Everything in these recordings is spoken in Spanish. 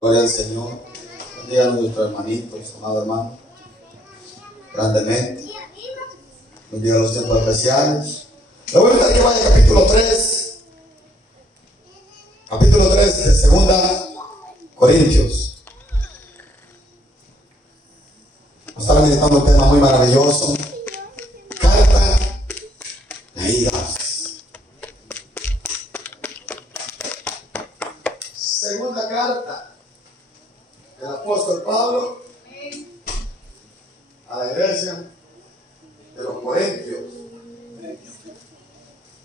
Gloria al Señor. Bendiga a nuestros hermanitos, amado hermano, grandemente. Bendiga los tiempos especiales. Le voy a invitar que vaya al capítulo 3. Capítulo 3 de 2 Corintios. Nos está meditando un tema muy maravilloso. Carta leídas. Segunda carta del apóstol Pablo a la iglesia de los Corintios,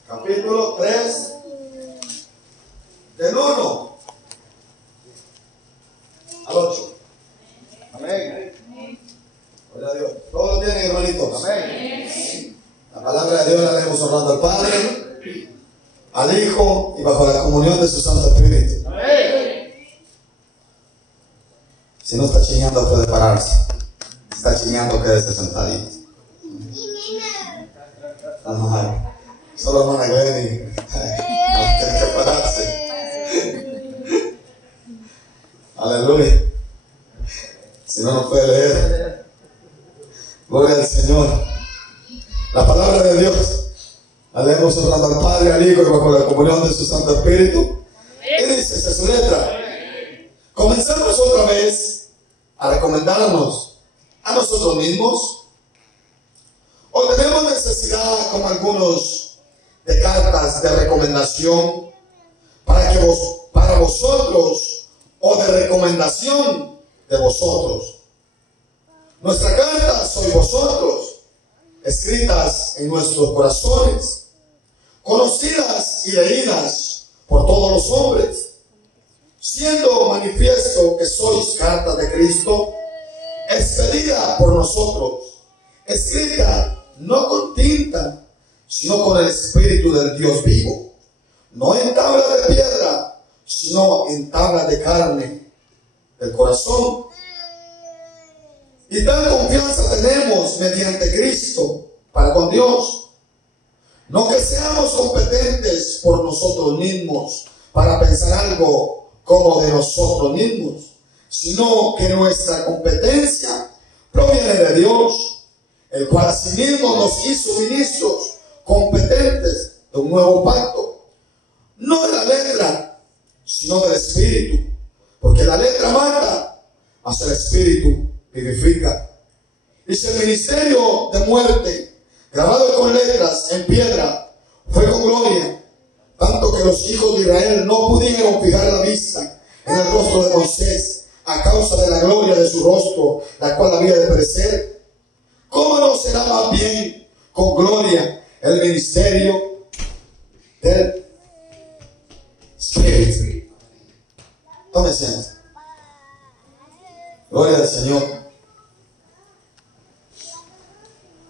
capítulo 3, del 1 al 8. Amén. Gloria a Dios. Todos lo tienen, hermanitos. Amén. La palabra de Dios la leemos honrando al Padre, al Hijo y bajo la comunión de su Santo Espíritu. Amén. Si no está chiñando, puede pararse. Si está chiñando, quédese sentadito. Solo hermana Glenny no tiene que pararse. Aleluya. Si no, no puede leer. Gloria al Señor. La palabra de Dios la leemos honrando al Padre, al Hijo y bajo la comunión de su Santo Espíritu. Y dice esa es su letra. Comenzamos otra vez a recomendarnos a nosotros mismos, o tenemos necesidad, como algunos, de cartas de recomendación para vosotros, o de recomendación de vosotros. Nuestra carta sois vosotros, escritas en nuestros corazones, conocidas y leídas por todos los hombres, siendo manifiesto que sois carta de Cristo, expedida por nosotros, escrita no con tinta, sino con el Espíritu del Dios vivo, no en tabla de piedra, sino en tabla de carne del corazón. Y tal confianza tenemos mediante Cristo para con Dios, no que seamos competentes por nosotros mismos para pensar algo como de nosotros mismos, sino que nuestra competencia proviene de Dios, el cual asimismo nos hizo ministros competentes de un nuevo pacto, no de la letra, sino del Espíritu, porque la letra mata, mas el Espíritu vivifica. Y si el ministerio de muerte, grabado con letras en piedra, fue con gloria, tanto que los hijos de Israel no pudieron fijar la vista en el rostro de Moisés a causa de la gloria de su rostro, la cual había de perecer, ¿cómo no será más bien con gloria el ministerio del Espíritu? Tome asiento. Gloria al Señor.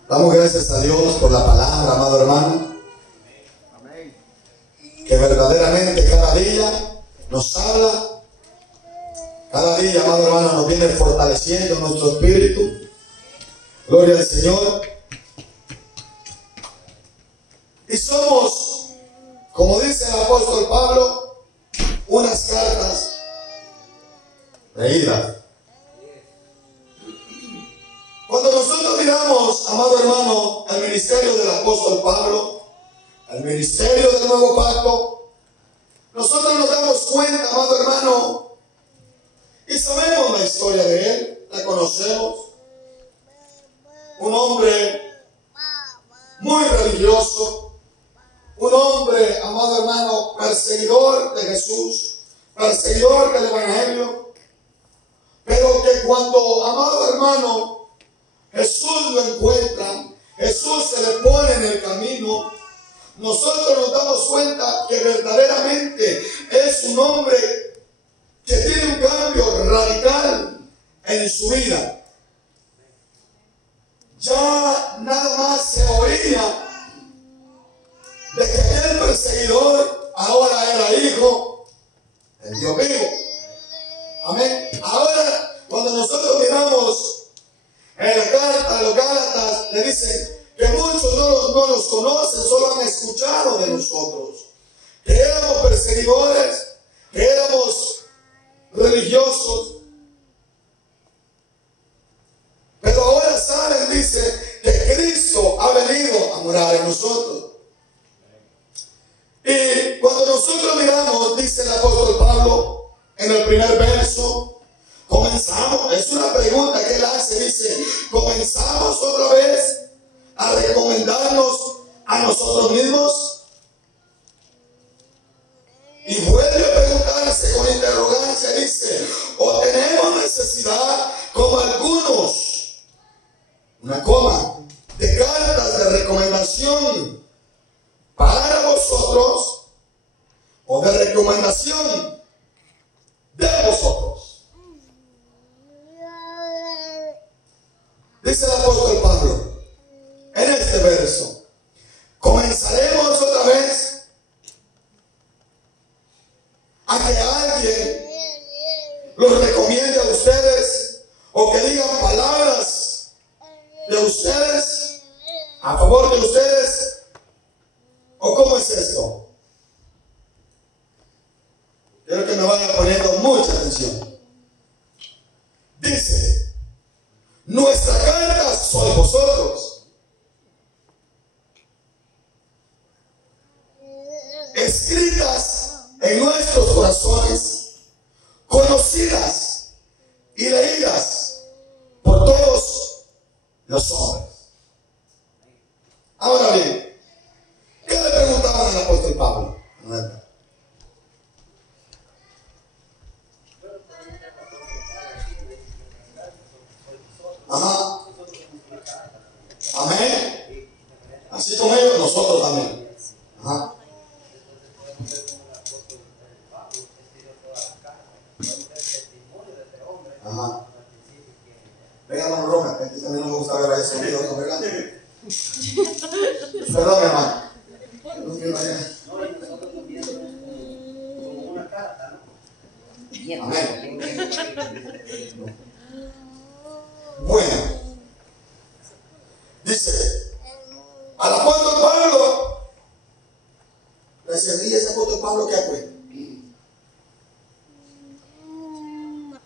Damos gracias a Dios por la palabra, amado hermano, que verdaderamente cada día nos habla, cada día, amado hermano, nos viene fortaleciendo nuestro espíritu. Gloria al Señor. Y somos, como dice el apóstol Pablo, unas cartas leídas. Cuando nosotros miramos, amado hermano, el ministerio del apóstol Pablo, el ministerio del nuevo pacto, nosotros nos damos cuenta, amado hermano, y sabemos la historia de él, la conocemos. Un hombre muy religioso, un hombre, amado hermano, perseguidor de Jesús, perseguidor del Evangelio, pero que cuando, amado hermano, Jesús lo encuentra, Jesús se le pone en el camino, nosotros nos damos cuenta que verdaderamente es un hombre que tiene un cambio radical en su vida. Ya nada más se oía de que aquel perseguidor ahora era hijo del Dios vivo. Amén. Ahora, cuando nosotros miramos en la carta de los Gálatas, le dicen que muchos no nos conocen, solo han escuchado de nosotros, que éramos perseguidores, que éramos religiosos, orgullosos. Pero ahora saben, dice, que Cristo ha venido a morar en nosotros. Y cuando nosotros miramos, dice el apóstol Pablo en el primer verso, comenzamos, es una pregunta que él hace, dice, comenzamos otra vez a recomendarnos a nosotros mismos. Y vuelve a preguntarse con interrogancia, dice, o tenemos necesidad, como algunos, una coma, de cartas de recomendación para vosotros, o de recomendación de vosotros. Dice el apóstol Pablo en este verso, comenzaremos otra vez a que alguien los recomiende a ustedes, o que digan palabras de ustedes, a favor de ustedes. ¿O cómo es esto? Quiero que me vayan poniendo mucha atención. Dice, nuestra carta sois vosotros, escritas en nuestros corazones, conocidas y leídas por todos los hombres. Ahora bien, ¿qué le preguntaban al apóstol Pablo? Ajá. Amén. Así como ellos, nosotros también. Ajá. Ajá. Venga, hermano Roma, que también no me gusta ver a ese video, ¿no? ¿Verdad? Perdón, mi hermano. Amén. Bueno, dice al apóstol Pablo, le decía, ¿y ese apóstol Pablo qué fue?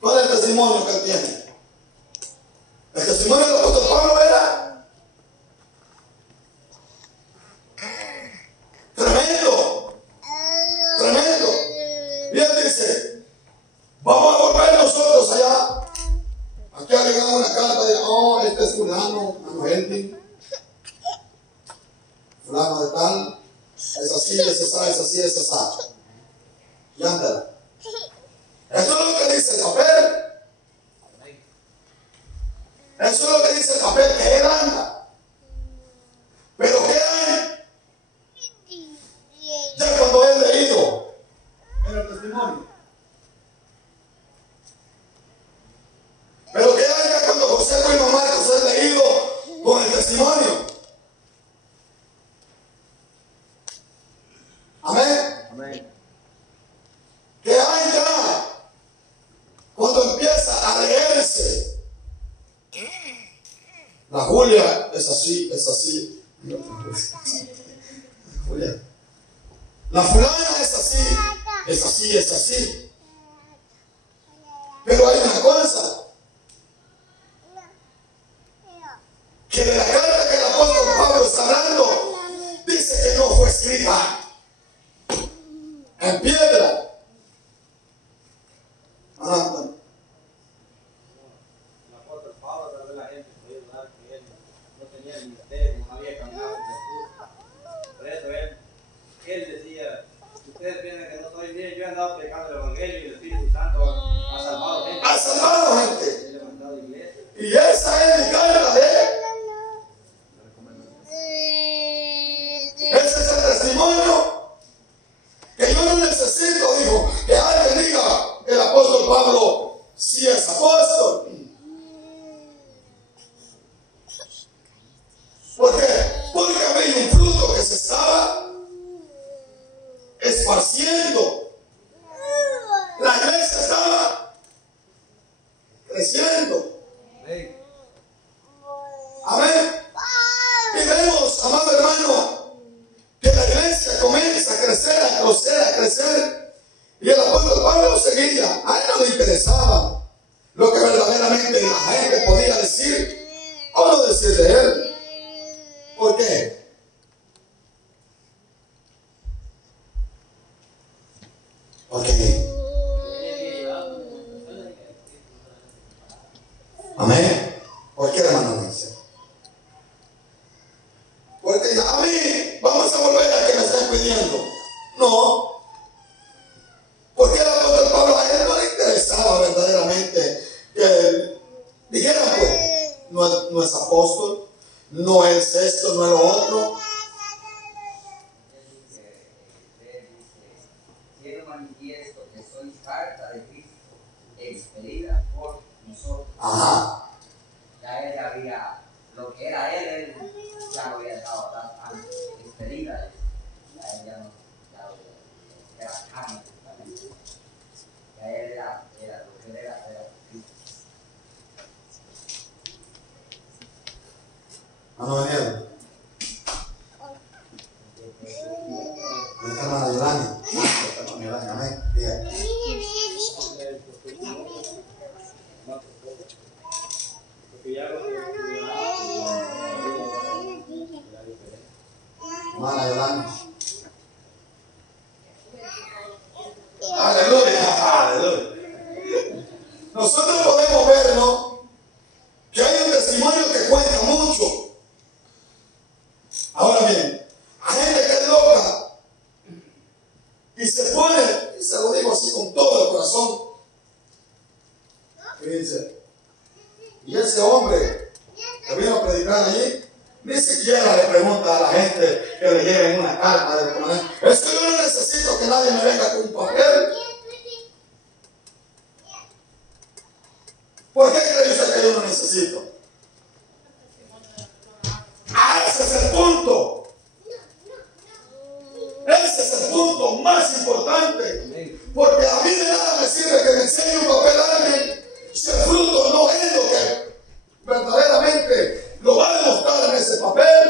¿Cuál es el testimonio que él tiene? El testimonio del apóstol Pablo era tremendo, tremendo. Y él dice, vamos a volver nosotros allá. Aquí ha llegado una carta de, oh, este es fulano, Manuel, fulano de tal, es así, es así, es así. Y anda. Eso es lo que dice el papel. Eso es lo que dice el papel, que él anda. Pero ¿qué hay? Ya cuando he leído en el testimonio. Pero ¿qué hay ya cuando José Luis Marcos ha leído con el testimonio? Amén. Amén. ¿Qué hay ya cuando empieza a leerse? La Julia es así, es así. Julia. La fulana es así, es así, es así. Pero hay una cosa, que de la carta que el apóstol Pablo está hablando, dice que no fue escrita en piedra. El apóstol Pablo, tal vez la gente podía dudar que él no tenía el ministerio, no había caminado con Jesús. Por eso él decía, ustedes piensan que no soy bien, yo he andado predicando el evangelio y el Espíritu Santo ha salvado gente. Ha salvado gente. He levantado iglesia. Y esa es mi carta de él. Ese es el testimonio que yo no necesito, dijo, que alguien diga el apóstol Pablo si es apóstol. ¿Por qué? Porque había un fruto que se estaba esparciendo. La iglesia estaba creciendo. Amén. Y vemos, amado hermano, que la iglesia comienza a crecer, a crecer, a crecer. Y el apóstol Pablo seguía. A él no le interesaba hablaban, lo que verdaderamente la gente podía decir o no decir de él. ¿Por qué? Porque, amén. ¿Por qué, hermano Nancy? Porque a mí vamos a volver a que me estén pidiendo. No. Porque el apóstol Pablo a él no le interesaba verdaderamente que dijeran, pues, no es apóstol, no es esto, no es lo otro. Quiero manifiesto que sois carta de Cristo, expedida por nosotros. Ajá. Ya él había, lo que era él ya lo había dejado antes, expedida. Ya él ya no, ya era carne, justamente. Ya él era lo que él era Cristo. Mano Daniel. Esta hermana Yolanda. Esta hermana Yolanda, amén. Dígame. Hermana Yolanda. Aleluya, aleluya. Nosotros podemos ver, ¿no?, que hay un testimonio que cuenta mucho. Ahora bien, hay gente que es loca y se pone, y se lo digo así con todo el corazón, y dice, y ese hombre que vino a predicar allí, ni siquiera le pregunta a la gente que le lleven una carta de recomendación. Es que yo no necesito que nadie me venga con un papel. ¿Por qué cree usted que yo no necesito? Ese es el punto. Ese es el punto más importante. Porque a mí de nada me sirve que me enseñe un papel a alguien si el fruto no es lo que verdaderamente lo va a demostrar en ese papel.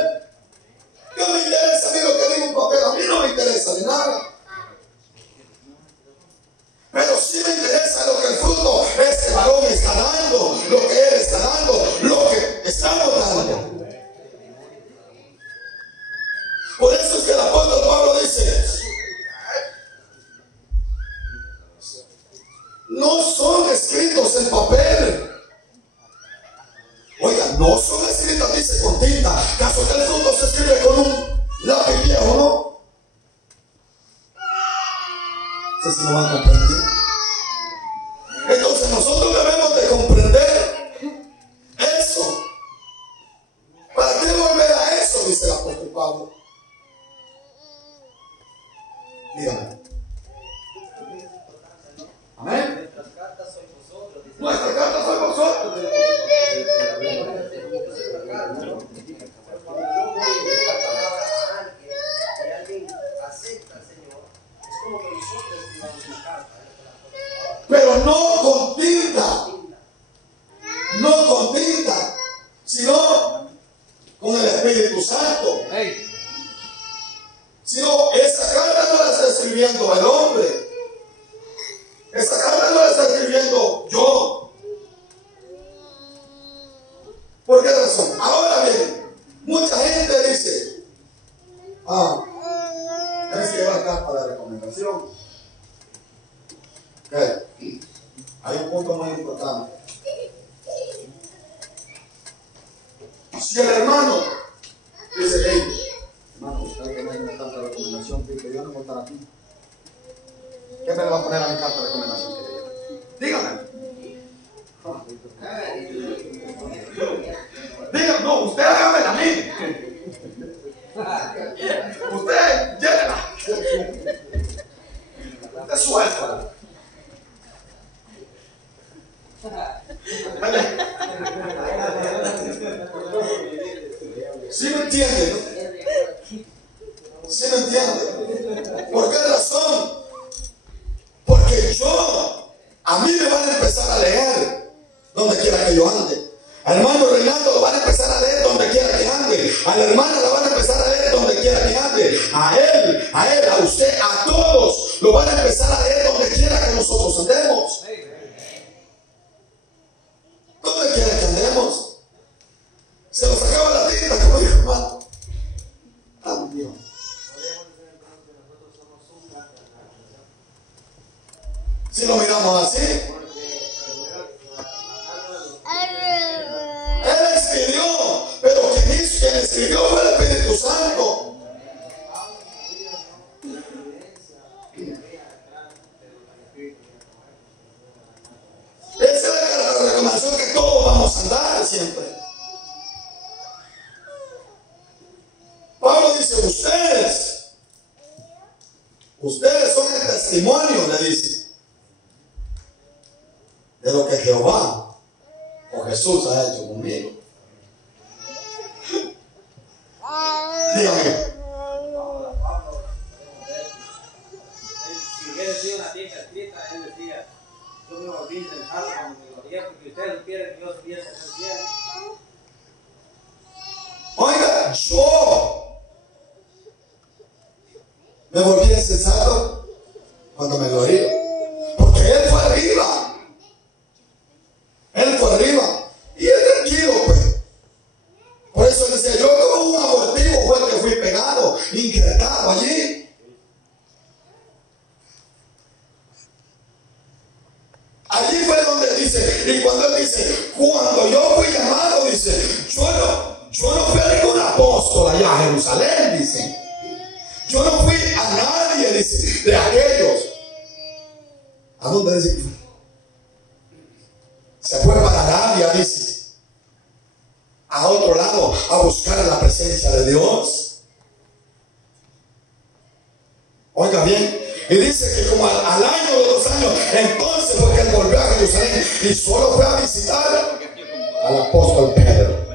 ¿Qué me interesa a mí lo que diga un papel? A mí no me interesa de nada. Pero sí me interesa lo que el fruto este varón está dando, lo que él está dando, lo que estamos dando. Por eso es que el apóstol Pablo dice, no son escritos en papel. Oiga, no son escritos, dice, con tinta. ¿Caso que el fruto se escribe con un lápiz viejo, no? No sé si lo van a comprender. Entonces nosotros debemos de comprender eso. ¿Para qué volver a eso? Dice el apóstol Pablo. Dígame. Amén. Nuestras cartas sois vosotros. Nuestras cartas sois vosotros. Pero no con tinta. No con tinta. Sino con el Espíritu Santo. Sino esa carta no la está escribiendo el hombre. Esa carta no la está escribiendo yo. ¿Por qué razón? Ahora bien, mucha gente dice, tienes que llevar carta de recomendación. Okay. Hay un punto muy importante. Si el hermano dice, hey, hermano, usted que me hay una carta de recomendación, que Dios no votará aquí. ¿Qué me le va a poner a mi carta de recomendación que te lleve? Dígame. Dígame, no, usted hágamela a mí. Usted llévela. Usted suelta. ¿Sí me entiende? ¿No? ¿Sí me entiende? ¿Por qué razón? Porque a mí me van a empezar a leer donde quiera que yo ande. Al hermano Reinaldo lo van a empezar a leer donde quiera que ande. A la hermana lo van a empezar a leer donde quiera que ande. A él, a usted, a todos lo van a empezar a leer donde quiera que nosotros andemos. escribió fue el Espíritu Santo. Esa es la carta de recomendación que todos vamos a andar siempre. Pablo dice, ustedes son el testimonio, le dice, de lo que Jehová o Jesús ha hecho conmigo. Dígame. Si hubiera sido una tinta escrita, él decía, yo me volví insensato cuando me glorié, porque ustedes supieran que yo subía hacia el cielo. Oiga, yo me volví insensato cuando me glorié, porque él fue arriba. Él fue arriba y él tranquilo, pues. Por eso decía, yo como un abortivo fue el que fui pegado, incretado allí. Allí fue donde dice, y cuando él dice, cuando yo fui llamado, dice, yo no fui a ningún apóstol allá a Jerusalén, dice. Yo no fui a nadie, dice, de aquellos. ¿A dónde dice? Se fue para Arabia, dice, a otro lado, a buscar la presencia de Dios. Oiga bien, y dice que como al año o 2 años, entonces fue que él volvió a Jerusalén y solo fue a visitar al apóstol Pedro.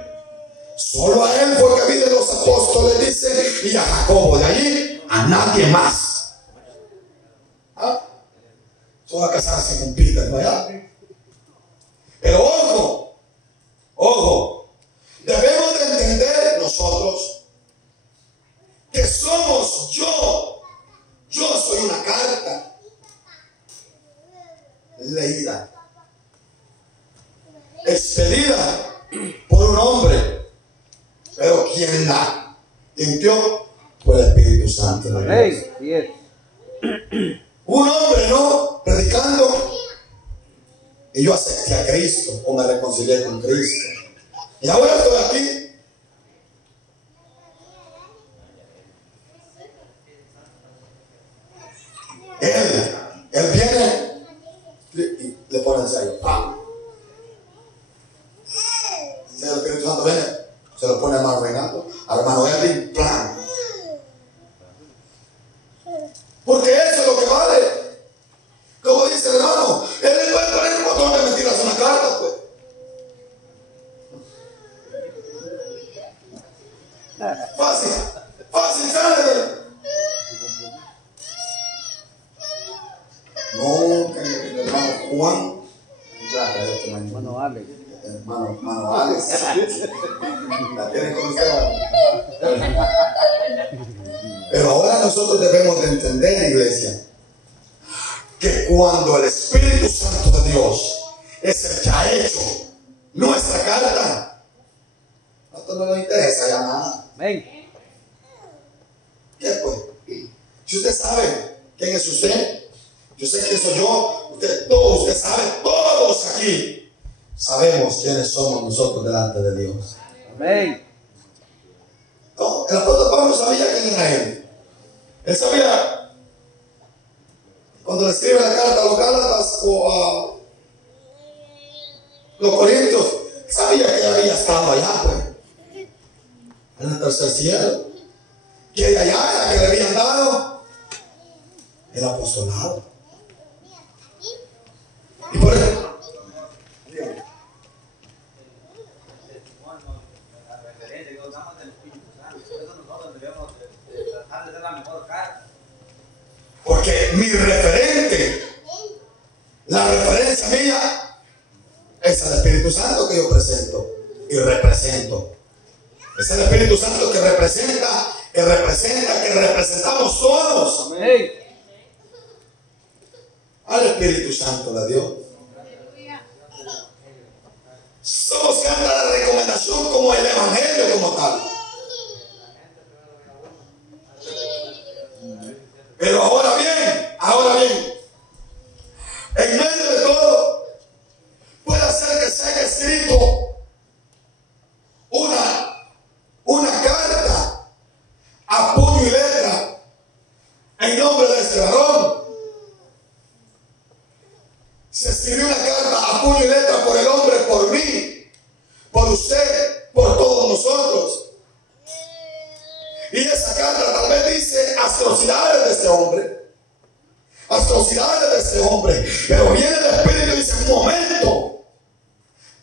Solo a él fue que vi de los apóstoles, dice, y a Jacobo. De allí a nadie más. ¿Ah? Solo a casarse con Peter, ¿verdad? Pero ojo, debemos de entender nosotros que somos yo soy una carta leída, expedida por un hombre, pero quien la limpió fue el Espíritu Santo. Hey, yes. Un hombre no predicando y yo acepté a Cristo o me reconcilié con Cristo y ahora estoy aquí. Él viene y le pone el sello, ¡pam! Si el Espíritu Santo viene, se lo pone a hermano Reinaldo, al hermano Edwin, ¡plan! Porque eso es lo que vale. Como dice el hermano, él le puede poner un montón de mentiras en una carta, pues. Fácil, ¿sabes? No, que el hermano Juan, Hermano Alex. hermano Alex, la tienen con usted. Pero ahora nosotros debemos de entender, iglesia, que cuando el Espíritu Santo de Dios es el que ha hecho nuestra carta, a nosotros no nos interesa ya nada. Ven. ¿Qué pues? Si usted sabe quién es usted, yo sé quién soy yo, usted sabe, todos aquí sabemos quiénes somos nosotros delante de Dios. Amén. No, el apóstol Pablo sabía quién era él. Él sabía, cuando le escribe la carta a los Gálatas o a los Corintios, sabía que había estado allá, pues, en el tercer cielo, que de allá era que le habían dado el apostolado. Y por eso, La referencia que usamos del Espíritu Santo, por eso nosotros debemos tratar de ser la mejor carta. porque mi referente, la referencia mía, es el Espíritu Santo que yo presento y represento. Es el Espíritu Santo que representamos todos. Amén. Al Espíritu Santo de Dios. Somos que anda la recomendación como el Evangelio como tal. Pero ahora bien, en medio de todo, puede ser que se haya escrito una carta a puño y letra por el hombre, por mí, por usted, por todos nosotros. Y esa carta tal vez dice atrocidades de este hombre. Atrocidades de este hombre. Pero viene el Espíritu y dice, un momento.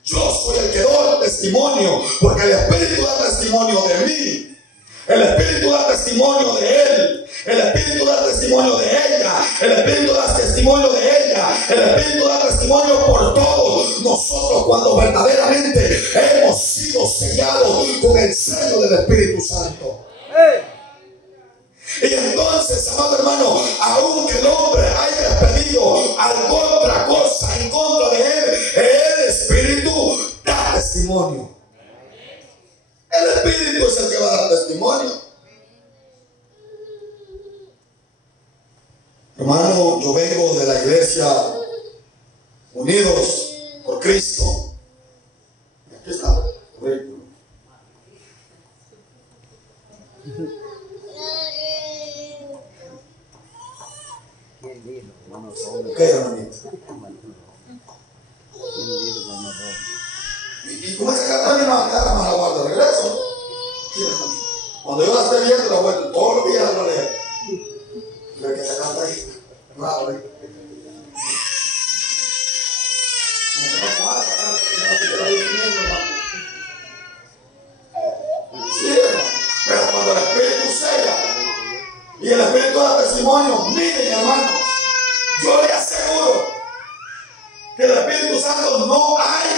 Yo soy el que doy testimonio, porque el Espíritu da testimonio de mí. El Espíritu da testimonio de él. El Espíritu da testimonio de ella. El Espíritu da testimonio de ella. El Espíritu da testimonio por todos nosotros cuando verdaderamente hemos sido sellados con el sello del Espíritu Santo. Y entonces, amado hermano, aunque el hombre haya pedido alguna otra cosa en contra de él, el Espíritu da testimonio. El Espíritu es el que va a dar testimonio. Hermano, yo vengo de la iglesia Unidos por Cristo. Aquí está. Ok, hermanito. Y como esa carta me va a quedar más a la guarda de regreso. Cuando yo la esté viendo, la vuelta todos los días la leo. Ve que esa carta ahí. Claro, como que no cuadra, sí, hermano. Pero cuando el Espíritu sella y el Espíritu da testimonio, miren, hermanos, yo le aseguro que el Espíritu Santo no hay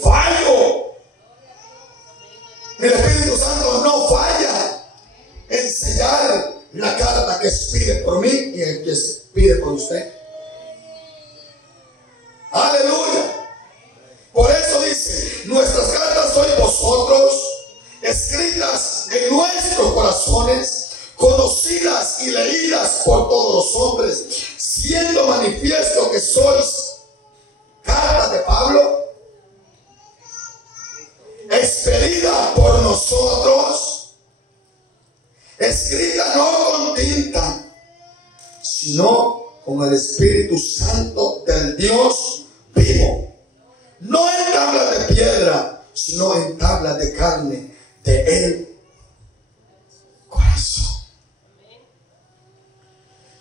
fallo. El Espíritu Santo no falla en sellar la carta que expide por mí y el que expide por usted. Aleluya. Por eso dice, nuestras cartas sois vosotros, escritas en nuestros corazones, conocidas y leídas por todos los hombres, siendo manifiesto que sois cartas de Pablo, expedida por nosotros, escrita no con tinta, sino con el Espíritu Santo del Dios vivo, no en tablas de piedra, sino en tablas de carne de el corazón.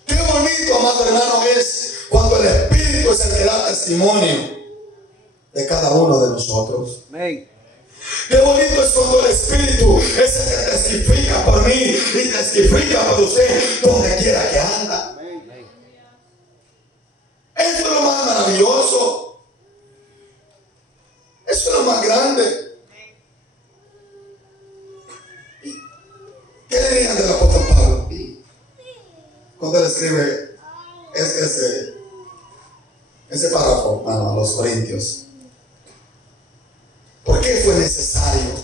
Qué bonito, amado hermano, es cuando el Espíritu es el que da testimonio de cada uno de nosotros. Amén. Qué bonito es cuando el Espíritu es el que testifica por mí y testifica por usted donde quiera que anda. Eso es lo más maravilloso. Eso es lo más grande. ¿Qué le dirían del apóstol Pablo cuando él escribe ese párrafo a los Corintios? ¿Por qué fue necesario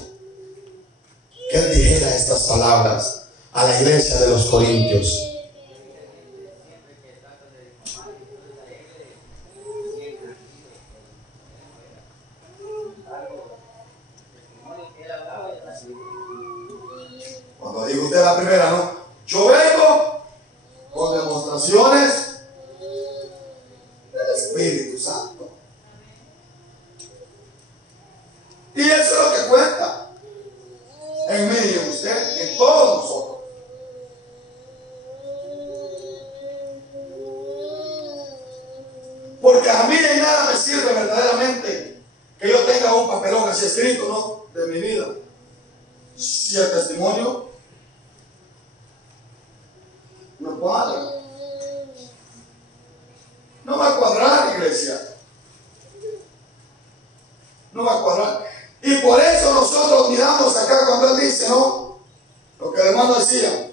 que él dijera estas palabras a la iglesia de los Corintios? Cuando dijo usted la primera, ¿no? Yo vengo con demostraciones del Espíritu Santo. Y eso es lo que cuenta en mí y en usted, en todos nosotros. Porque a mí de nada me sirve verdaderamente que yo tenga un papelón así escrito, ¿no? De mi vida. Si el testimonio no cuadra. No va a cuadrar, iglesia. No va a cuadrar. Y por eso nosotros miramos acá cuando él dice, ¿no? Lo que el hermano decía.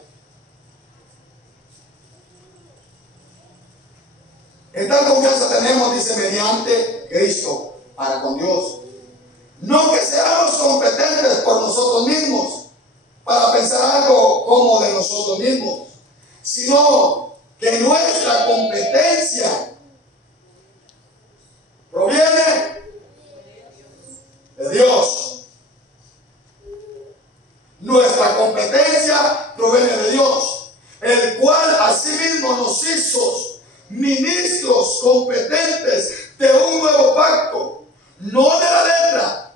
En tal confianza tenemos, dice, mediante Cristo, para con Dios. No que seamos competentes por nosotros mismos, para pensar algo como de nosotros mismos, sino que nuestra competencia proviene de Dios. Nuestra competencia proviene de Dios, el cual asimismo nos hizo ministros competentes de un nuevo no de la letra,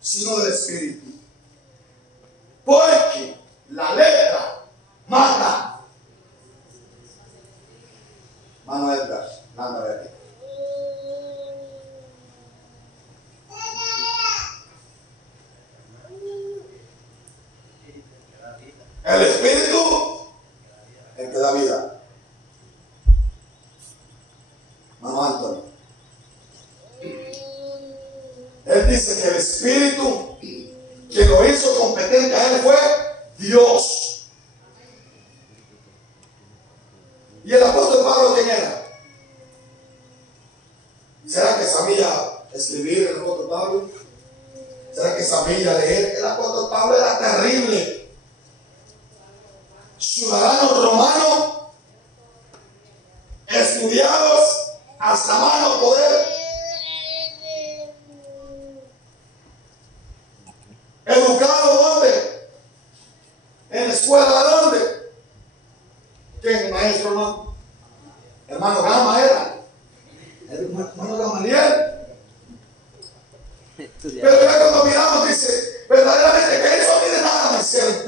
sino del espíritu. Porque la letra mata. Mano detrás, manda de aquí. El espíritu, el que da vida. Mano Antonio. Él dice que el espíritu que lo hizo competente a él fue Dios. ¿Y el apóstol Pablo quién era? ¿Será que sabía escribir el apóstol Pablo? ¿Será que sabía leer? El apóstol Pablo era terrible. Ciudadanos romanos, estudiados hasta más no poder, educado ¿dónde? En la escuela ¿de dónde? ¿Quién? Maestro, hermano. Hermano Gama era. Hermano Gamaliel. Pero ya cuando miramos dice, verdaderamente que eso a mí de nada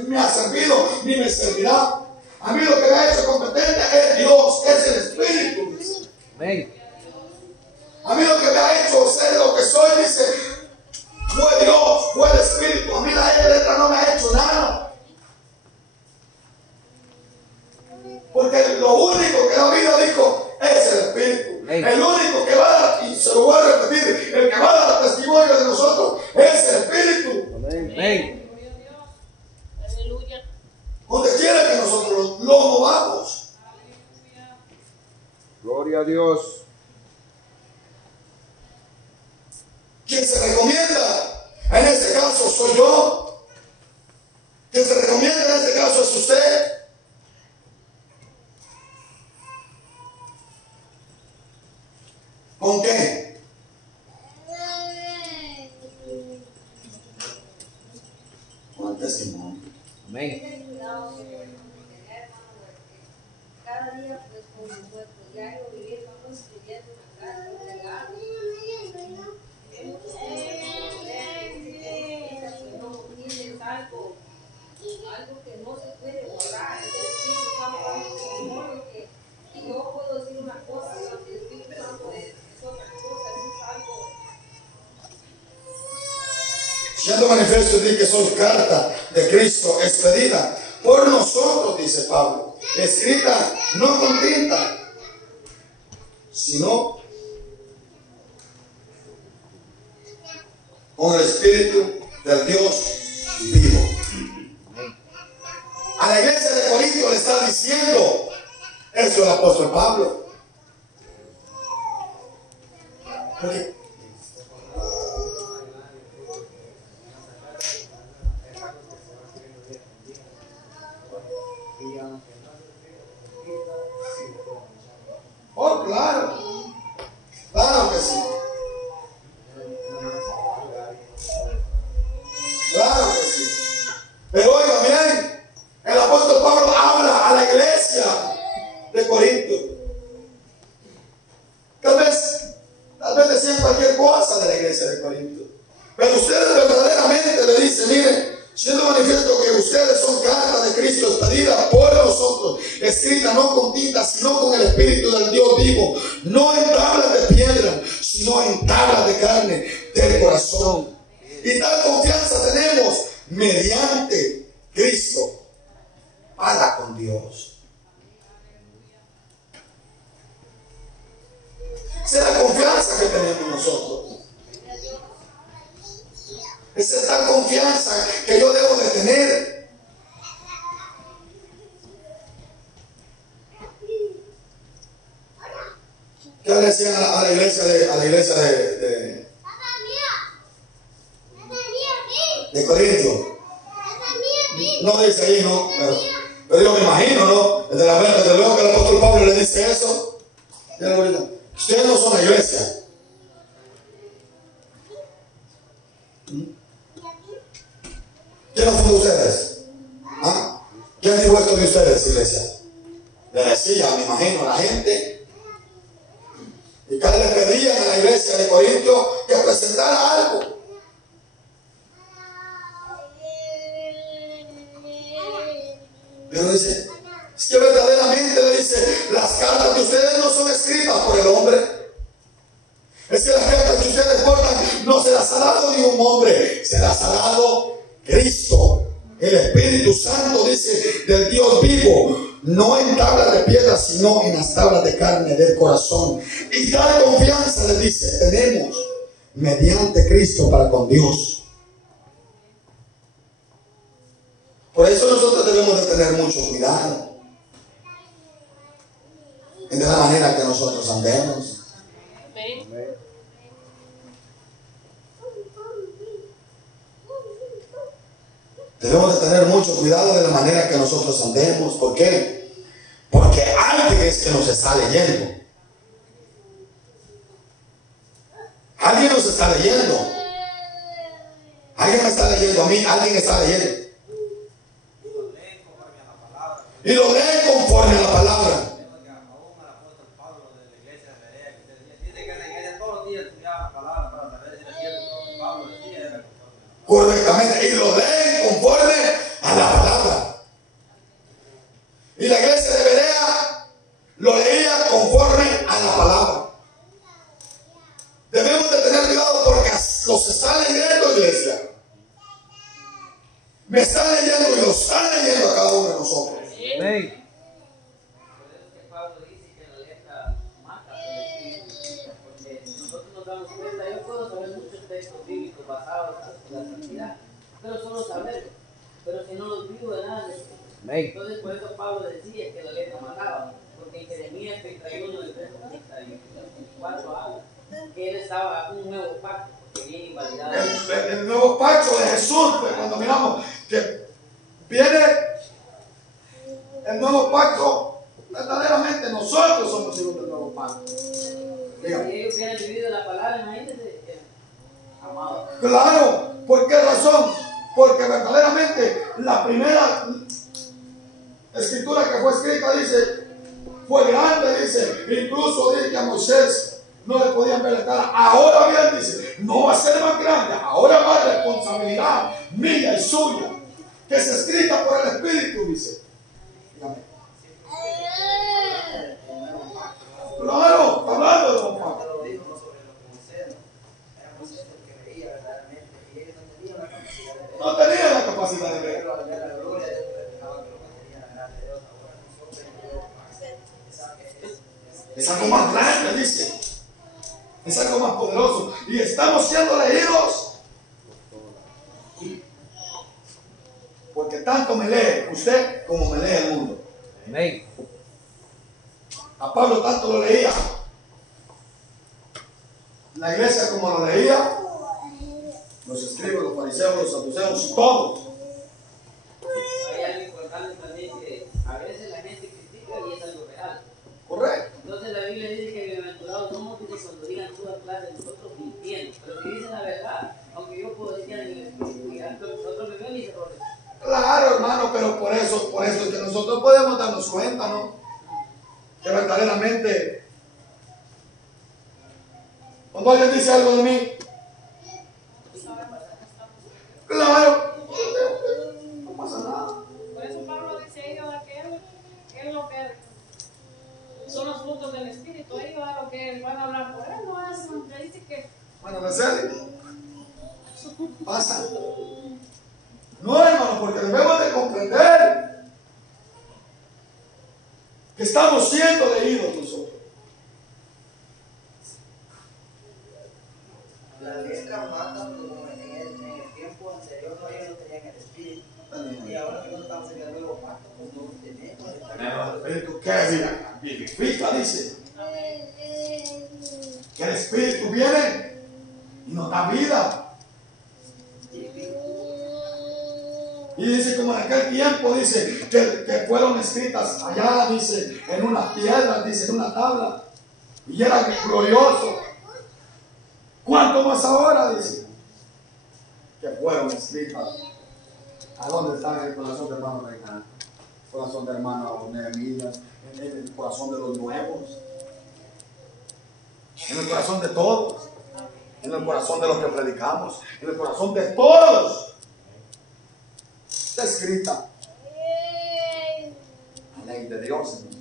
me ha servido ni me servirá. A mí lo que me ha hecho competente es Dios, es el Espíritu. Dice. Amén. A mí lo que me ha hecho ser lo que soy, dice, fue Dios, fue el Espíritu. A mí la letra no me ha hecho nada. Porque lo único que da vida, dijo, es el Espíritu. Hey. El único que va a dar, y se lo voy a repetir, el que va a dar testimonio de nosotros es el Espíritu. Amén. Aleluya. Donde quiera que nosotros lo movamos. Gloria a Dios. Quien se recomienda en este caso soy yo. Quien se recomienda en este caso es usted. ¿Con qué? Con el testimonio. Amén. Cada día, pues, con nuestro diario vivir, vamos escribiendo una carta, un regalo. Algo que no se puede borrar. El Espíritu Santo es un testimonio que yo puedo decir una cosa, pero el Espíritu Santo es otra cosa, es algo. Siendo manifiesto de que soy carta de Cristo expedida por nosotros, dice Pablo, escrita no con tinta, sino con el Espíritu del Dios vivo. A la iglesia de Corinto le está diciendo eso el apóstol Pablo. Porque oh, claro. Claro que sí. Claro que sí. Pero oiga, miren, el apóstol Pablo habla a la iglesia de Corinto. Tal vez decían cualquier cosa de la iglesia de Corinto. Pero ustedes verdaderamente le dicen, miren, siendo manifiesto que ustedes son carta de Cristo expedida por nosotros, escrita no con tinta, sino con el Espíritu del Dios vivo, no en tablas de piedra, sino en tablas de carne del corazón. Y tal confianza tenemos mediante Cristo para con Dios. Esa es la confianza que tenemos nosotros. Esa es la confianza que yo debo de tener. ¿Qué le decían a la iglesia de Corintio? No dice ahí, no. Pero yo me imagino, ¿no? Desde luego que el apóstol Pablo le dice eso. Ustedes no son la iglesia. ¿Quién lo fundó ustedes? ¿Ah? ¿Quién dijo esto de ustedes, iglesia? Le decía, me imagino, a la gente. Y cada vez pedían a la iglesia de Corinto que representara algo. Pero dice, es que verdaderamente le dice, las cartas de ustedes no son escritas por el hombre. Es que las cartas que ustedes portan no se las ha dado ningún hombre, se las ha dado Cristo, el Espíritu Santo, dice, del Dios vivo, no en tablas de piedra, sino en las tablas de carne del corazón. Y tal confianza, le dice, tenemos mediante Cristo para con Dios. Por eso nosotros debemos de tener mucho cuidado en la manera que nosotros andemos. Debemos de tener mucho cuidado de la manera que nosotros andemos. ¿Por qué? Porque alguien es que nos está leyendo. Alguien nos está leyendo. Alguien me está leyendo a mí, alguien está leyendo. Y lo leen conforme a la palabra. Correctamente, y lo leen conforme a la palabra. Y la iglesia de Berea lo leía conforme a la palabra. Debemos de tener cuidado porque los están leyendo, iglesia. Me están leyendo y lo están leyendo a cada uno de nosotros. Amén. Pablo dice que la letra mata el espíritu, porque nosotros nos damos cuenta, yo puedo saber muchos textos bíblicos basados en la santidad, pero solo saberlo, pero si no los vivo de nada. Entonces por eso Pablo decía que la letra mataba, porque en Jeremías 31, del 34 habla que él estaba a un nuevo pacto, que viene invalidado. El nuevo pacto de Jesús, pues cuando miramos que viene el nuevo pacto, verdaderamente nosotros somos hijos del nuevo pacto. Si ellos hubieran vivido la palabra, imagínense, amado. Claro, ¿por qué razón? Porque verdaderamente la primera escritura que fue escrita dice, fue grande, dice, incluso dice que a Moisés no le podían ver la cara. Ahora bien, dice, no va a ser más grande, ahora más responsabilidad mía y suya, que es escrita por el Espíritu, dice. Dígame. Claro, hablando de los pactos. No tenía la capacidad de ver. Es algo más grande, dice. Es algo más poderoso. Y estamos siendo leídos. Porque tanto me lee usted como me lee el mundo. Amén. A Pablo tanto lo leía la iglesia como lo leía los escribas, los fariseos, los saduceos, todos. Hay algo importante también que a veces la gente critica y es algo real. Correcto. Entonces la Biblia dice que bienaventurados somos cuando digan toda clase de nosotros mintiendo. Pero si dicen la verdad, aunque yo puedo decir en el espíritu y nosotros me ven y se corren. Claro, hermano, pero por eso es que nosotros podemos darnos cuenta, ¿no? Que verdaderamente cuando alguien dice algo de mí, claro, no pasa nada. Por eso Pablo dice ahí que él lo que son los frutos del Espíritu, ellos a lo que van a hablar por él, no hacen, le dice que Bueno, ¿en serio? Pasa. No, hermano, porque debemos de comprender que estamos siendo leídos nosotros. La letra mata como en el tiempo anterior no, ellos no tenían el espíritu. Y ahora que no estamos en el nuevo pacto, pues no tenemos el Espíritu que vivifica, dice. Que el Espíritu viene y nos da vida. Y dice como en aquel tiempo, dice, que fueron escritas allá, dice, en unas piedras, dice, en una tabla. Y era glorioso. ¿Cuánto más ahora? Dice, que fueron escritas. ¿A dónde está el corazón de hermano Reinaldo? El corazón de hermano Nehemías, en el corazón de los nuevos, en el corazón de todos, en el el corazón de los que predicamos, en el corazón de todos. Está escrita la ley de Dios en nosotros.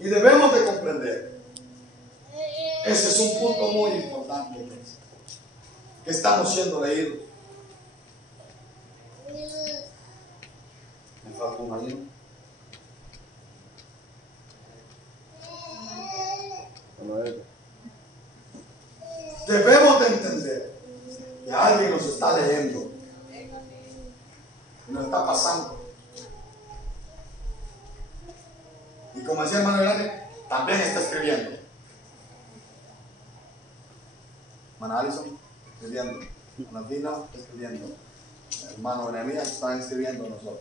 Y debemos de comprender, ese es un punto muy importante, que estamos siendo leídos. Me falta un marido. Debemos de entender que alguien nos está leyendo y nos está pasando. Y como decía el hermano Grande, también está escribiendo. Hermano Alison, escribiendo. Hermano Dina, escribiendo. Hermano Nehemías, está escribiendo nosotros.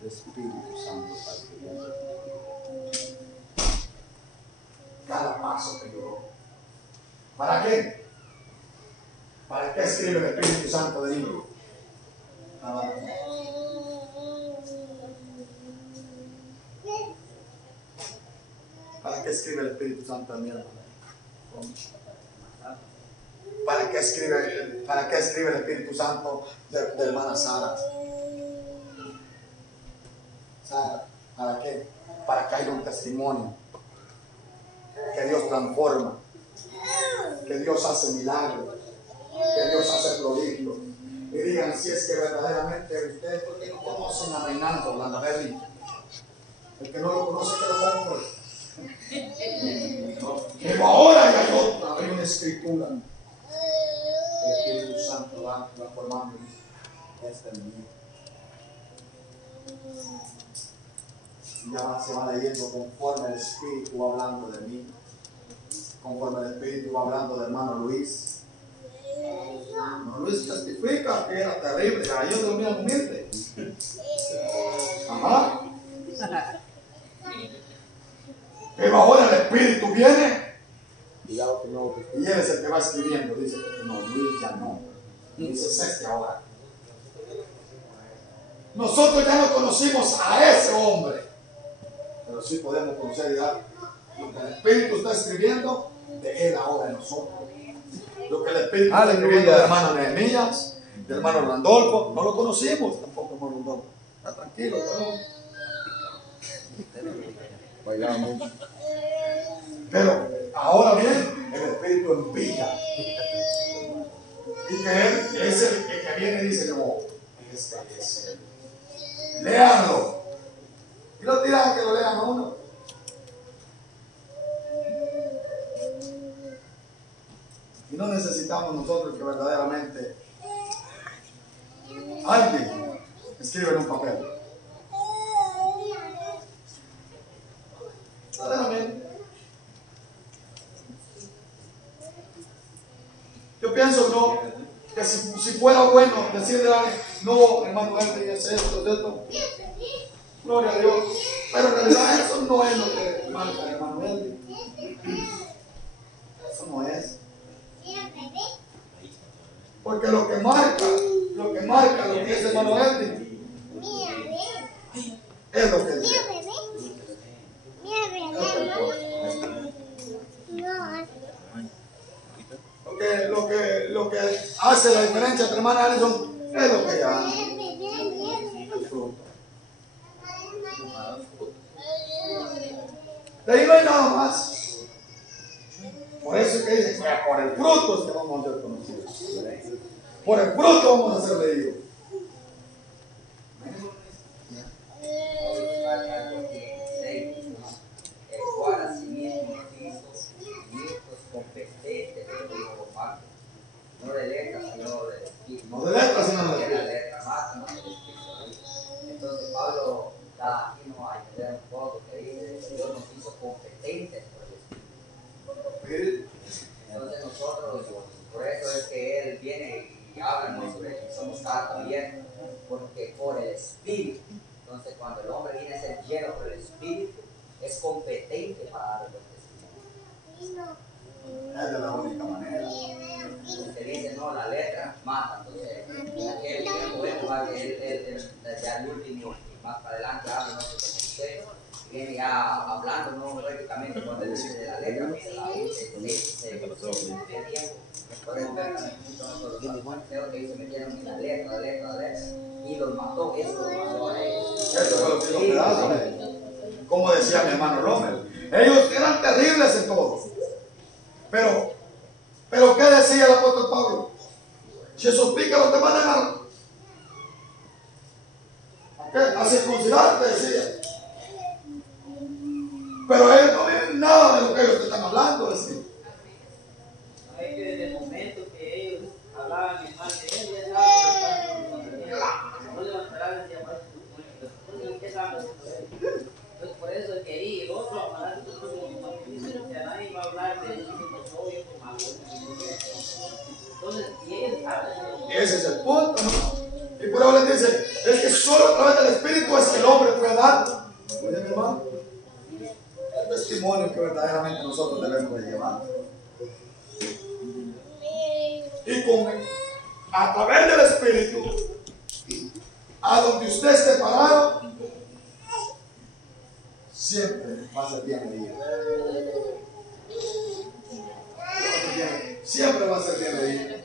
El Espíritu Santo está escribiendo. Cada paso que yo doy. ¿Para qué? ¿Para qué escribe el Espíritu Santo de mí? Nada más. ¿Para qué escribe el Espíritu Santo de mí? ¿Para qué escribe el Espíritu Santo de hermana Sara? Sara, ¿para qué? Para que haya un testimonio. Que Dios transforma. Que Dios hace milagros. Que Dios hace prodigios. Y digan si es que verdaderamente ustedes, porque no conocen a Reinaldo Blandaberry. El que no lo conoce, que lo compre. Pero ahora hay una escritura. El Espíritu Santo va transformando este mío. Ya se va leyendo conforme el Espíritu va hablando de mí. Conforme el Espíritu va hablando de hermano Luis. Hermano Luis testifica que era terrible. Ahí yo dormía humilde. Ajá. Pero ahora el Espíritu viene. Y él es el que va escribiendo. Dice, no, Luis ya no. Dice, es este ahora. Nosotros ya no conocimos a ese hombre. Pero sí podemos conocer ya lo que el Espíritu está escribiendo de él ahora en nosotros. Lo que el Espíritu está escribiendo de hermano Nehemías, de hermano Randolfo. No lo conocimos tampoco, hermano Randolfo. Está tranquilo, pero ahora bien, el Espíritu envía. Y que él es el que viene y dice, no, este es él. Léanlo. Y no tiran que lo lean a uno. Y no necesitamos nosotros que verdaderamente alguien escriba en un papel. Verdaderamente. Yo pienso no, que si fuera bueno decirle a alguien, no, hermano, es esto. Gloria a Dios. Pero en realidad eso no es lo que marca, hermano. Eso no es. Porque lo que marca lo que es hermano Edwin, es lo que es. Lo que hace la diferencia entre hermana Alison es lo que ella hace. El fruto. De ahí no hay nada más. Por eso es que dice que por el fruto es que vamos a ser conocidos. Por el fruto vamos a ser leídos. El cual asimismo hizo ministros competentes de todo malo. No de letras, sino de espíritu. No de letras, sino de espíritu. La letra mata, no de espíritu. Entonces Pablo da aquí no a entender un poco que dice que Dios nos hizo competentes por el espíritu. Entonces nosotros, por eso es que él viene y habla sobre que somos carta abierta, porque por el espíritu. Entonces cuando el hombre viene a ser lleno por el espíritu, es competente para dar el testimonio. Es de la única manera. Usted dice, no, la letra mata. Entonces, en aquel tiempo, en lugar que él ya el último y más para adelante habla, no sé cómo usted, viene ya hablando, no prácticamente cuando dice de la letra, pero la dice, creo que ellos se metieron en la letra, y los mató, eso los mató a ellos. Eso fue lo que hizo pedazos. Como decía mi hermano Romer, ellos eran terribles en todo. Pero ¿qué decía el apóstol Pablo? Si esos pícaros te mandan a circuncidar, te decía. Pero ellos no viven nada de lo que ellos te están hablando, decía. Es que desde el momento que ellos hablaban mal de él, ya saben, no levantarán el llamado. ¿Qué saben? Entonces, por eso es que ahí el otro hablará de todo lo que dice, o sea, nadie va a hablar de él, yo soy este malo. Entonces, y ellos hablan. Ese es el punto, ¿no? Y por eso les dice, es que solo a través del Espíritu es que el hombre puede dar. Oye, mi hermano, el testimonio que verdaderamente nosotros debemos de llevar. Y a través del Espíritu, a donde usted esté parado, siempre va a ser bienvenido. Siempre va a ser bienvenido.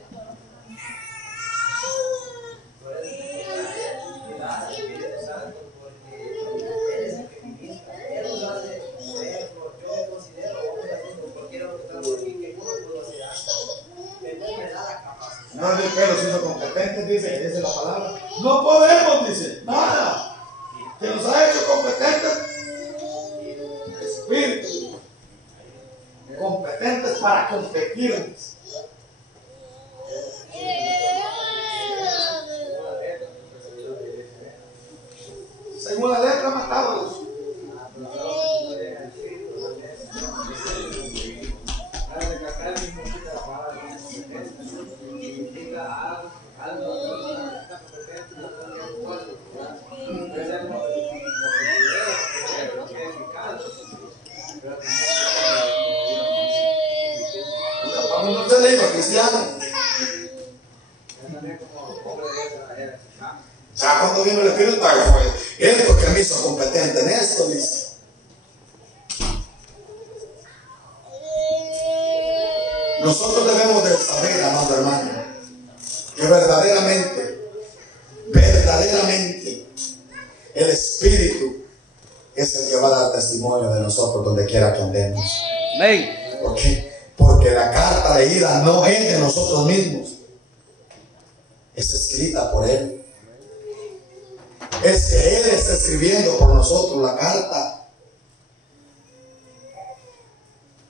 No es de pelo, sino competentes, dice, esa es la palabra. No podemos, dice, nada. Que nos ha hecho competentes, espíritu, competentes para competir. Según la letra, matarlos. No se le diga cristiano. Ya cuando vino el Espíritu, fue él porque me hizo competente en esto, dice. Nosotros debemos de saber, amado hermano, que verdaderamente el Espíritu es el que va a dar testimonio de nosotros donde quiera que andemos. Amén. ¿Por qué? Porque la carta leída no es de nosotros mismos, es escrita por Él. Es que Él está escribiendo por nosotros la carta.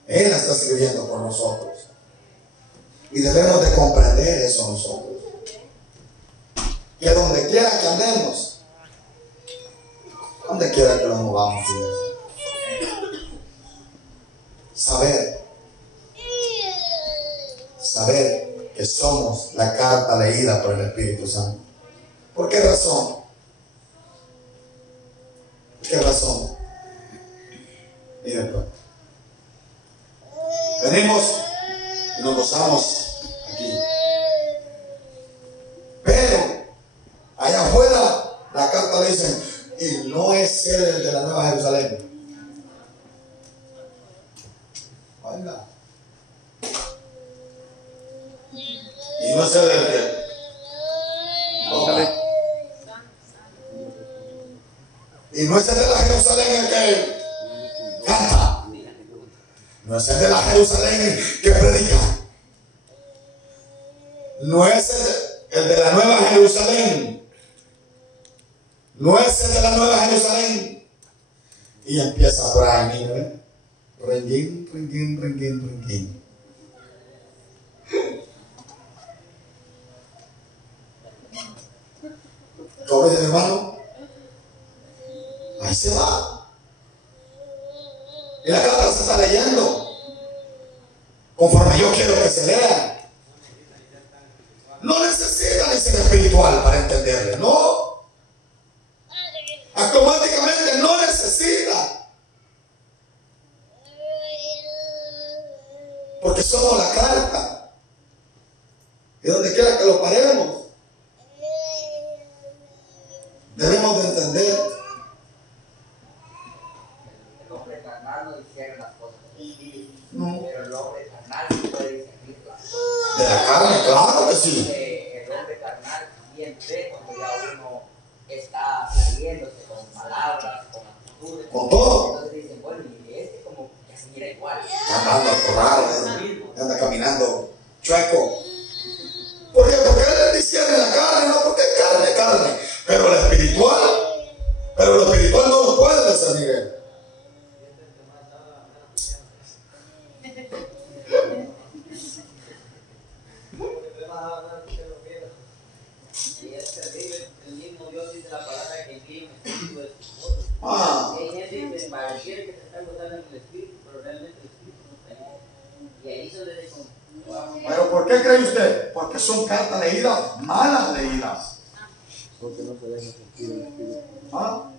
Él la está escribiendo por nosotros. Y debemos de comprender eso nosotros. Que donde quiera que andemos, donde quiera que nos movamos, saber que somos la carta leída por el Espíritu Santo. ¿Por qué razón? ¿Qué razón? Miren pues, venimos y nos gozamos aquí, pero allá afuera la carta le dicen, y no es el de la Nueva Jerusalén. Oiga, y no es el de y no es el de la Jerusalén el que canta, no es el de la Jerusalén que predica, no es el de la Nueva Jerusalén, no es el de la Nueva Jerusalén. Y empieza por ahí, mire, ringuín. ¿Cómo dice mi hermano? Ahí se va. Y la carta se está leyendo conforme yo quiero que se lea. No necesita ni ser espiritual para entenderle, no. Automáticamente no necesita. Porque somos la carta. Y donde quiera que lo paremos, debemos de entender discierne las cosas del espíritu, No. pero el hombre carnal sí puede discernir las cosas. De la carne, claro que sí. El hombre carnal bien ve cuando ya uno está saliéndose con palabras, con actitudes. Con todo. Entonces dicen, bueno, y este como que se mira igual. Andando raro, anda caminando chueco. ¿Por qué? Porque él discierne la carne, no porque es carne, carne. Pero lo espiritual no lo puede discernir él. Y es terrible, el mismo Dios dice la palabra que inclina el espíritu de sus votos. Ah, Y hay gente que pareciera que se está gozando en el espíritu, pero realmente el espíritu no está ahí. Y ahí se le dice, pero ¿por qué cree usted? Porque son cartas leídas, malas leídas. Porque no se deja sentir el espíritu. ¿Ah?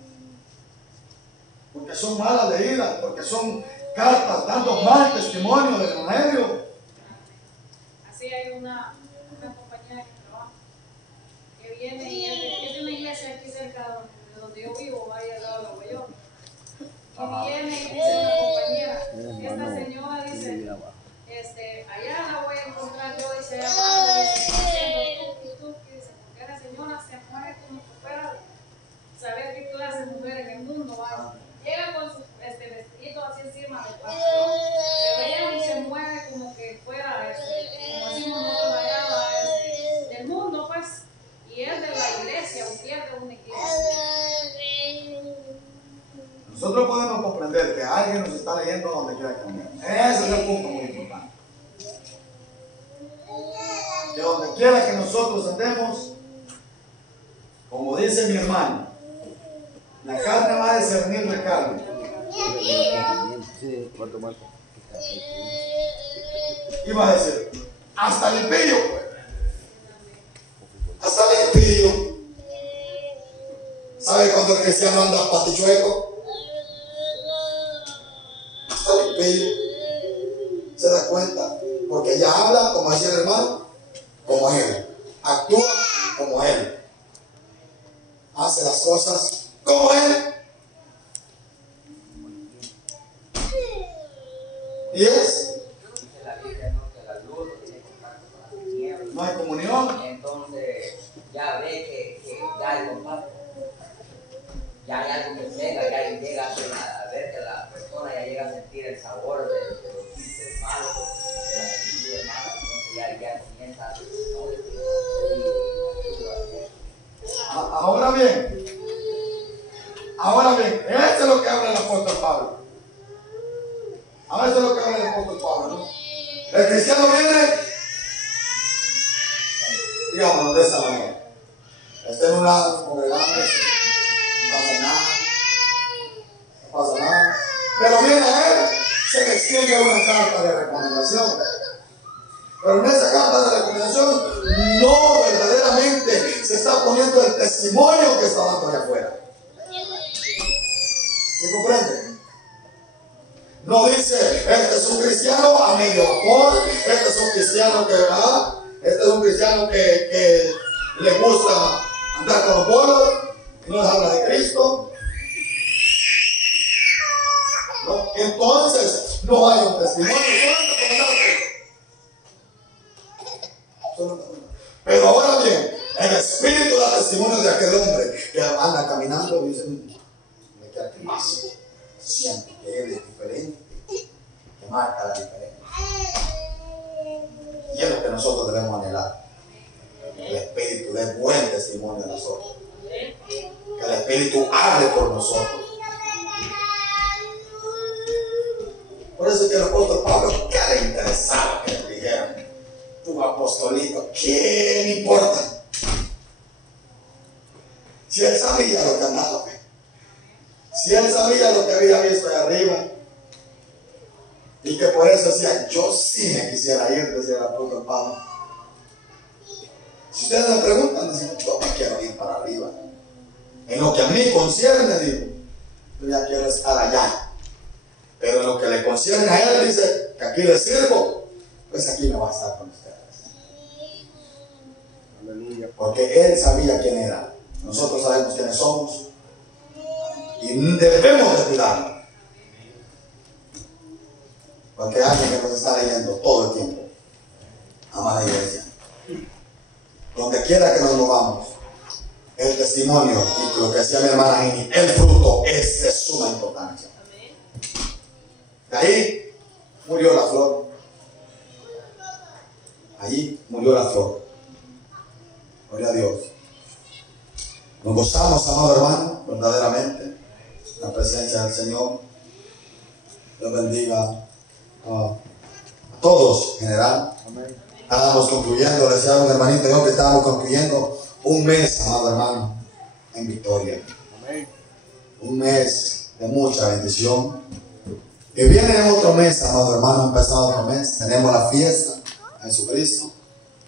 Porque son malas leídas, porque son cartas dando mal testimonio del evangelio. Así hay una compañera que trabaja, que viene y es de una iglesia aquí cerca de donde yo vivo, ahí al lado de Guayón. Y viene y dice una compañera, esta señora dice, allá la voy a encontrar yo, dice, amada, dice, haciendo tú, dice, porque la señora se mueve como si fuera saber qué clase de mujer en el mundo va. Llega con su vestidito así encima del pantalón, pero ella no se mueve como que fuera, como decimos nosotros allá, del mundo, pues, y es de la iglesia, o pierde una iglesia. Nosotros podemos comprender que alguien nos está leyendo donde quiera que andemos. Ese es el punto muy importante. Que donde quiera que nosotros andemos, como dice mi hermano, la carne va a discernir la carne. Sí, cuarto más. Y va a decir, hasta el impío, pues. Hasta el impío. ¿Sabe cuando el cristiano anda patichueco? Hasta el impío. ¿Se da cuenta? Porque ella habla, como decía el hermano, como él. Actúa como él. Hace las cosas como él. Y es. Dice la Biblia, ¿no? Que la luz no tiene contacto con las tinieblas. No hay comunión. Entonces, ya ve que ya hay contacto. Ya hay algo que pega, ya llega a ver que la persona ya llega a sentir el sabor de los chistes malos, de las actitudes malas. Entonces ya comienza Ahora bien, esto es lo que habla el apóstol Pablo. Ahora esto es lo que habla el apóstol Pablo, ¿no? El cristiano viene, digamos, de esa manera. Está en un lado, congregándose, no pasa nada. Pero viene a él, se le extiende una carta de recomendación. Pero en esa carta de recomendación no verdaderamente se está poniendo el testimonio que está dando allá afuera. ¿Se comprende? No dice, este es un cristiano a medio vapor, este es un cristiano que va, este es un cristiano que le gusta andar con los bolos y no les habla de Cristo. No, entonces no hay un testimonio, pero ahora bien, el espíritu da testimonio de aquel hombre que anda caminando y dice, me queda que más, siente que él es diferente, que marca la diferencia. Y es lo que nosotros debemos anhelar. Que el espíritu dé buen testimonio de nosotros. Que el espíritu hable por nosotros. Por eso es que el apóstol Pablo, ¿qué le interesaba que le dijeran? Tu apostolito, ¿qué le importa? Si él sabía lo que andaba, si él sabía lo que había visto allá arriba, y que por eso decía, yo sí me quisiera ir, decía el apóstol Pablo. Si ustedes me preguntan, dicen, yo me quiero ir para arriba. En lo que a mí concierne, digo, yo ya quiero estar allá. Pero en lo que le concierne a él, dice, que aquí le sirvo, pues aquí no va a estar con ustedes. Porque él sabía quién era. Nosotros sabemos quiénes somos. Y debemos de cuidarlo. Porque hay alguien que nos está leyendo todo el tiempo. Amada iglesia. Donde quiera que nos movamos, el testimonio, y lo que decía mi hermana Jenny, el fruto es de suma importancia. De ahí murió la flor. Allí murió la flor. Gloria a Dios. Nos gozamos, amado hermano, verdaderamente, la presencia del Señor. Dios bendiga a todos en general. Amén. Estábamos concluyendo, le decía a un hermanito yo que estábamos concluyendo un mes, amado hermano, en victoria. Amén. Un mes de mucha bendición. Y viene otro mes, amado hermano, empezado otro mes. Tenemos la fiesta de Jesucristo.